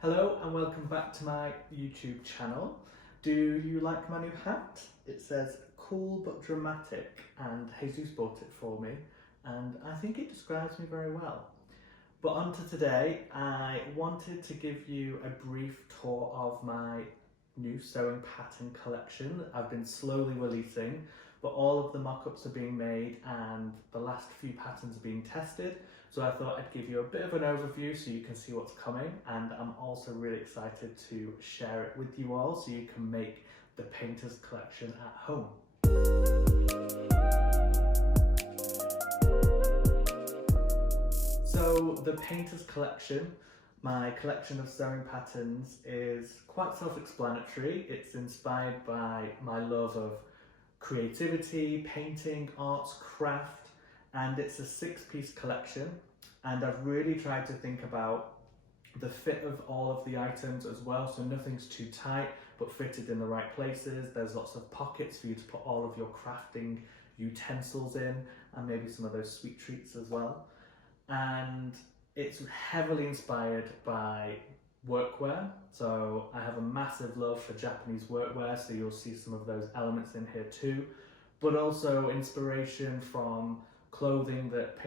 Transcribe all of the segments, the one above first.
Hello and welcome back to my YouTube channel. Do you like my new hat? It says cool but dramatic and Jesus bought it for me and I think it describes me very well. But on to today, I wanted to give you a brief tour of my new sewing pattern collection that I've been slowly releasing, but all of the mock-ups are being made and the last few patterns are being tested. So I thought I'd give you a bit of an overview so you can see what's coming, and I'm also really excited to share it with you all so you can make the painter's collection at home. So the painter's collection, my collection of sewing patterns, is quite self-explanatory. It's inspired by my love of creativity, painting, arts, craft, and it's a 6-piece collection, and I've really tried to think about the fit of all of the items as well, so nothing's too tight but fitted in the right places. There's lots of pockets for you to put all of your crafting utensils in and maybe some of those sweet treats as well. And it's heavily inspired by workwear, so I have a massive love for Japanese workwear, so you'll see some of those elements in here too, but also inspiration from clothing that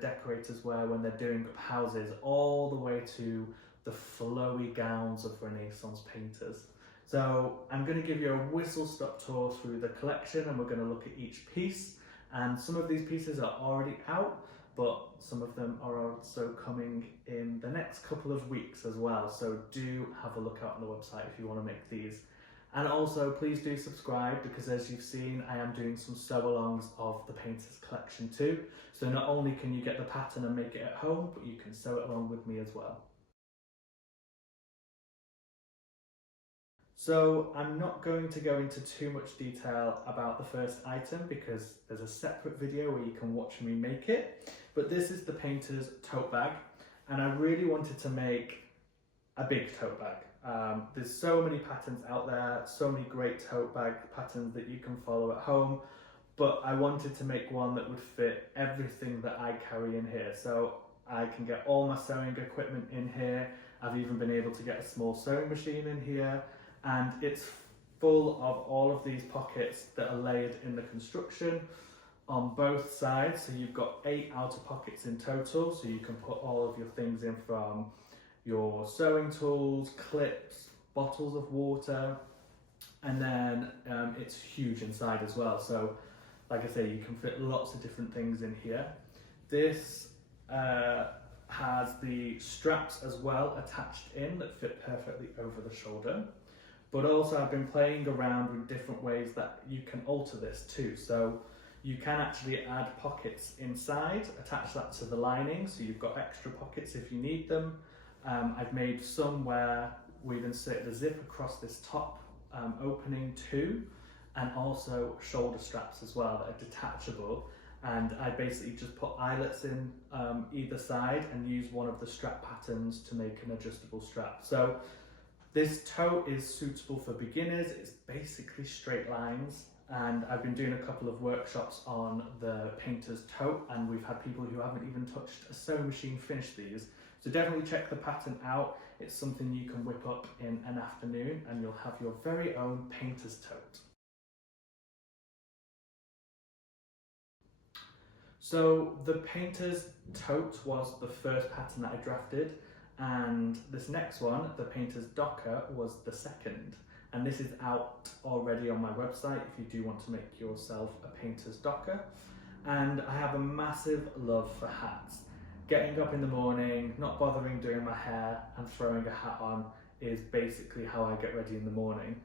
decorators wear when they're doing up houses, all the way to the flowy gowns of Renaissance painters. So I'm going to give you a whistle-stop tour through the collection and we're going to look at each piece, and some of these pieces are already out, but some of them are also coming in the next couple of weeks as well, so do have a look out on the website if you want to make these. And also please do subscribe, because as you've seen I am doing some sew-alongs of the painter's collection too, so not only can you get the pattern and make it at home, but you can sew it along with me as well. So I'm not going to go into too much detail about the first item because there's a separate video where you can watch me make it, but this is the painter's tote bag, and I really wanted to make a big tote bag. There's so many patterns out there, so many great tote bag patterns that you can follow at home, but I wanted to make one that would fit everything that I carry in here. So I can get all my sewing equipment in here. I've even been able to get a small sewing machine in here, and it's full of all of these pockets that are layered in the construction on both sides. So you've got 8 outer pockets in total, so you can put all of your things in, from your sewing tools, clips, bottles of water, and then it's huge inside as well. So like I say, you can fit lots of different things in here. This has the straps as well attached in that fit perfectly over the shoulder. But also I've been playing around with different ways that you can alter this too. So you can actually add pockets inside, attach that to the lining, so you've got extra pockets if you need them. I've made some where we've inserted a zip across this top opening too, and also shoulder straps as well that are detachable, and I basically just put eyelets in either side and use one of the strap patterns to make an adjustable strap. So this tote is suitable for beginners. It's basically straight lines, and I've been doing a couple of workshops on the painter's tote, and we've had people who haven't even touched a sewing machine finish these. So definitely check the pattern out. It's something you can whip up in an afternoon and you'll have your very own painter's tote. So the painter's tote was the first pattern that I drafted, and this next one, the painter's docker, was the second. And this is out already on my website if you do want to make yourself a painter's docker. And I have a massive love for hats. Getting up in the morning, not bothering doing my hair, and throwing a hat on is basically how I get ready in the morning.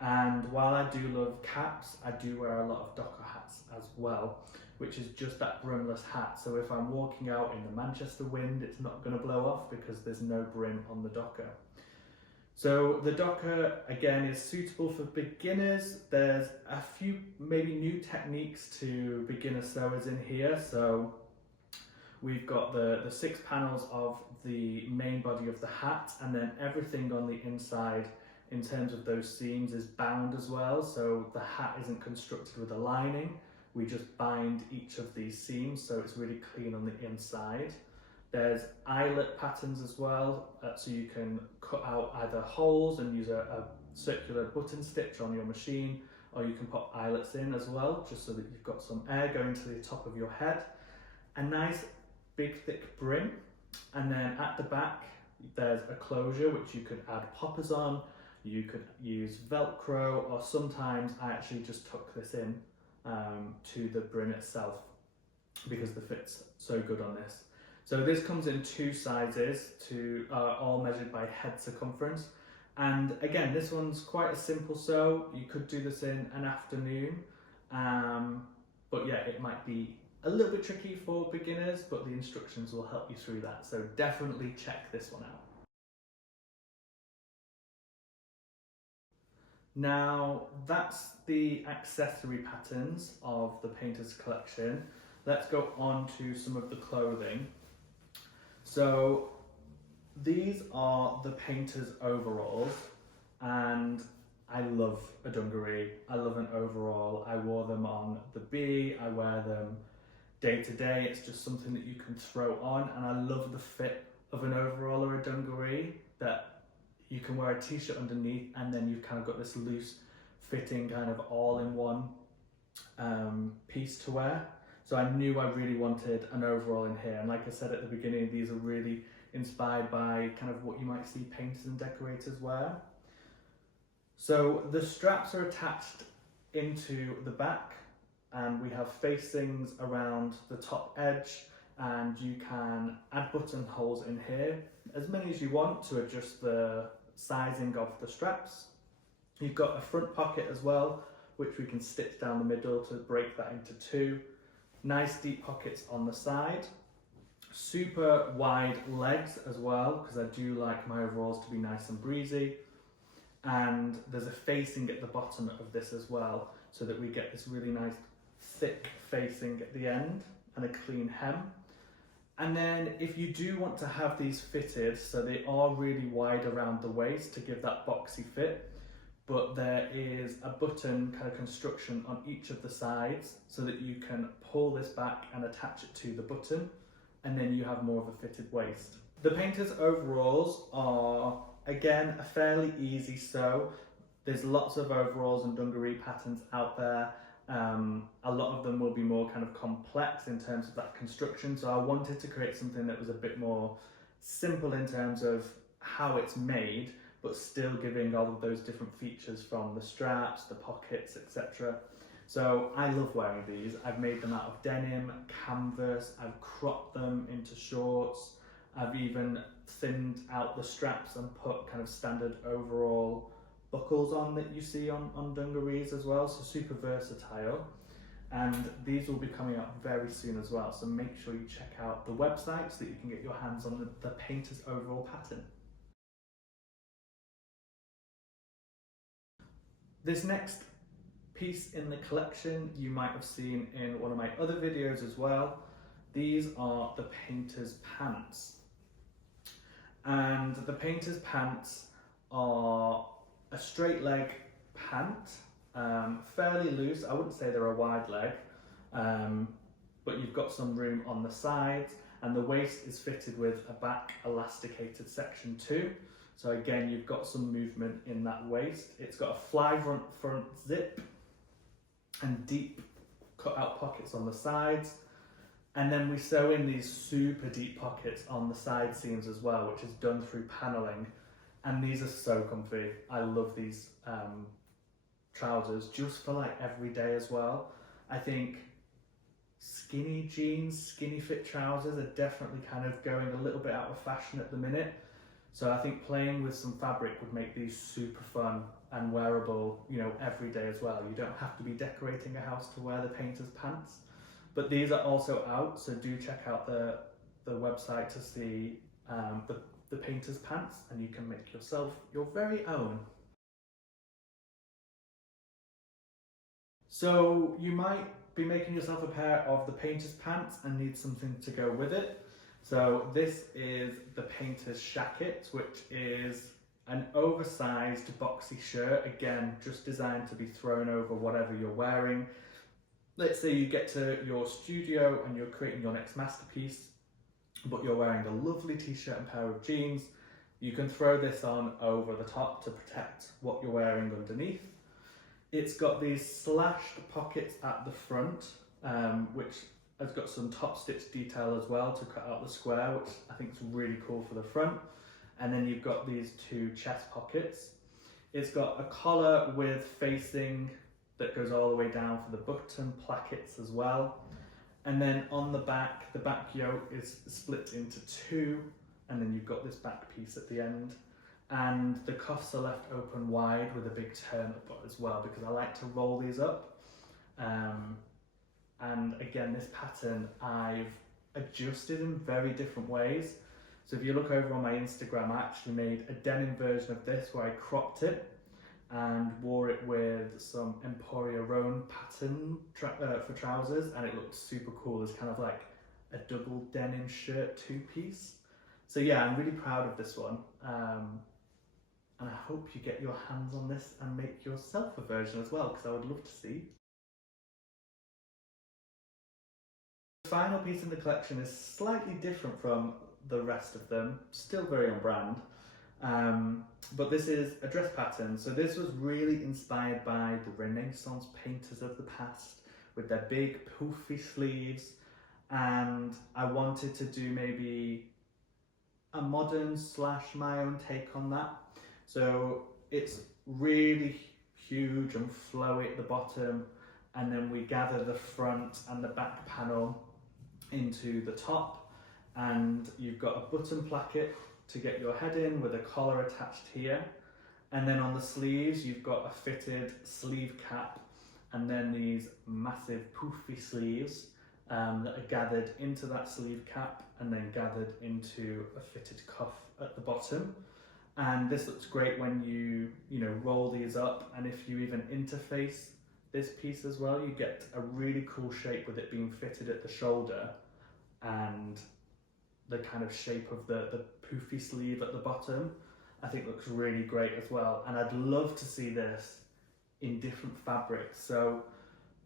And while I do love caps, I do wear a lot of docker hats as well, which is just that brimless hat. So if I'm walking out in the Manchester wind, it's not going to blow off because there's no brim on the docker. So the docker, again, is suitable for beginners. There's a few maybe new techniques to beginner sewers in here. So we've got the 6 panels of the main body of the hat, and then everything on the inside in terms of those seams is bound as well. So the hat isn't constructed with a lining. We just bind each of these seams so it's really clean on the inside. There's eyelet patterns as well, so you can cut out either holes and use a circular button stitch on your machine, or you can put eyelets in as well, just so that you've got some air going to the top of your head. A nice big thick brim, and then at the back there's a closure which you could add poppers on, you could use Velcro, or sometimes I actually just tuck this in to the brim itself because the fit's so good on this. So this comes in two sizes, all measured by head circumference. And again, this one's quite a simple sew. You could do this in an afternoon, but yeah, it might be a little bit tricky for beginners, but the instructions will help you through that. So definitely check this one out. Now, that's the accessory patterns of the Painters collection. Let's go on to some of the clothing. So these are the Painters overalls, and I love a dungaree. I love an overall. I wore them on the bee, I wear them day to day. It's just something that you can throw on, and I love the fit of an overall or a dungaree, that you can wear a t-shirt underneath and then you've kind of got this loose fitting kind of all-in-one piece to wear. So I knew I really wanted an overall in here, and like I said at the beginning, these are really inspired by kind of what you might see painters and decorators wear. So the straps are attached into the back, and we have facings around the top edge, and you can add buttonholes in here, as many as you want, to adjust the sizing of the straps. You've got a front pocket as well, which we can stitch down the middle to break that into two. Nice deep pockets on the side. Super wide legs as well, because I do like my overalls to be nice and breezy. And there's a facing at the bottom of this as well, so that we get this really nice thick facing at the end and a clean hem. And then if you do want to have these fitted, so they are really wide around the waist to give that boxy fit, but there is a button kind of construction on each of the sides so that you can pull this back and attach it to the button, and then you have more of a fitted waist. The Painters overalls are, again, a fairly easy sew. There's lots of overalls and dungaree patterns out there. A lot of them will be more kind of complex in terms of that construction, so I wanted to create something that was a bit more simple in terms of how it's made, but still giving all of those different features from the straps, the pockets, etc. So I love wearing these. I've made them out of denim, canvas, I've cropped them into shorts, I've even thinned out the straps and put kind of standard overall buckles on that you see on dungarees as well, so super versatile. And these will be coming out very soon as well, so make sure you check out the website so that you can get your hands on the Painters overall pattern. This next piece in the collection you might have seen in one of my other videos as well. These are the Painters pants, and the Painters pants are a straight leg pant, fairly loose. I wouldn't say they're a wide leg, but you've got some room on the sides, and the waist is fitted with a back elasticated section too. So again, you've got some movement in that waist. It's got a fly front zip and deep cut out pockets on the sides. And then we sew in these super deep pockets on the side seams as well, which is done through paneling. And these are so comfy. I love these trousers just for like every day as well. I think skinny jeans, skinny fit trousers are definitely kind of going a little bit out of fashion at the minute. So I think playing with some fabric would make these super fun and wearable, you know, every day as well. You don't have to be decorating a house to wear the Painters pants. But these are also out, so do check out the website to see the Painters pants, and you can make yourself your very own. So you might be making yourself a pair of the Painters pants and need something to go with it. So this is the Painters Shacket, which is an oversized boxy shirt, again, just designed to be thrown over whatever you're wearing. Let's say you get to your studio and you're creating your next masterpiece. but you're wearing a lovely t-shirt and pair of jeans, you can throw this on over the top to protect what you're wearing underneath. It's got these slashed pockets at the front, which has got some top stitch detail as well to cut out the square, which I think is really cool for the front. And then you've got these two chest pockets. It's got a collar with facing that goes all the way down for the button plackets as well. And then on the back yoke is split into two, and then you've got this back piece at the end. And the cuffs are left open wide with a big turn up as well, because I like to roll these up. And again, this pattern I've adjusted in very different ways. So if you look over on my Instagram, I actually made a denim version of this where I cropped it and wore it with some Emporia Roan pattern for trousers, and it looked super cool. It's kind of like a double denim shirt two-piece. So yeah, I'm really proud of this one. And I hope you get your hands on this and make yourself a version as well, because I would love to see. The final piece in the collection is slightly different from the rest of them, still very on brand, but this is a dress pattern. So this was really inspired by the Renaissance painters of the past with their big poofy sleeves, and I wanted to do maybe a modern / my own take on that. So it's really huge and flowy at the bottom, and then we gather the front and the back panel into the top, and you've got a button placket to get your head in with a collar attached here, and then on the sleeves you've got a fitted sleeve cap, and then these massive poofy sleeves that are gathered into that sleeve cap and then gathered into a fitted cuff at the bottom. And this looks great when you roll these up, and if you even interface this piece as well, you get a really cool shape with it being fitted at the shoulder and the kind of shape of the poofy sleeve at the bottom. I think looks really great as well, and I'd love to see this in different fabrics. So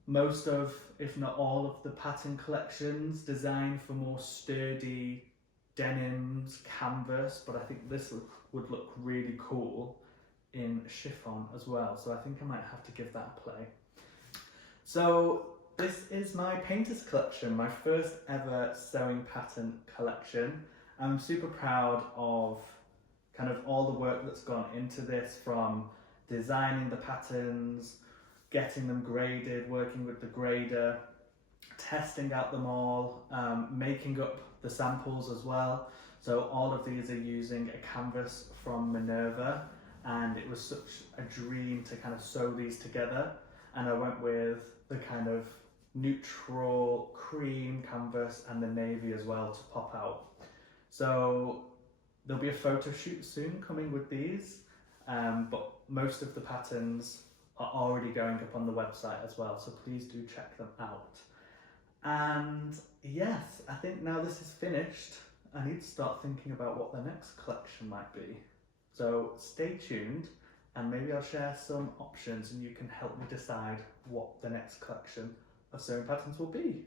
most of, if not all of the pattern collections designed for more sturdy denims, canvas, but I think this would look really cool in chiffon as well. So I think I might have to give that a play. So this is my painters collection, my first ever sewing pattern collection. I'm super proud of kind of all the work that's gone into this, from designing the patterns, getting them graded, working with the grader, testing out them all, making up the samples as well. So all of these are using a canvas from Minerva, and it was such a dream to kind of sew these together. And I went with the kind of neutral cream canvas and the navy as well to pop out. So there'll be a photo shoot soon coming with these, but most of the patterns are already going up on the website as well, so please do check them out. And yes, I think now this is finished, I need to start thinking about what the next collection might be. So stay tuned, and maybe I'll share some options and you can help me decide what the next collection of sewing patterns will be.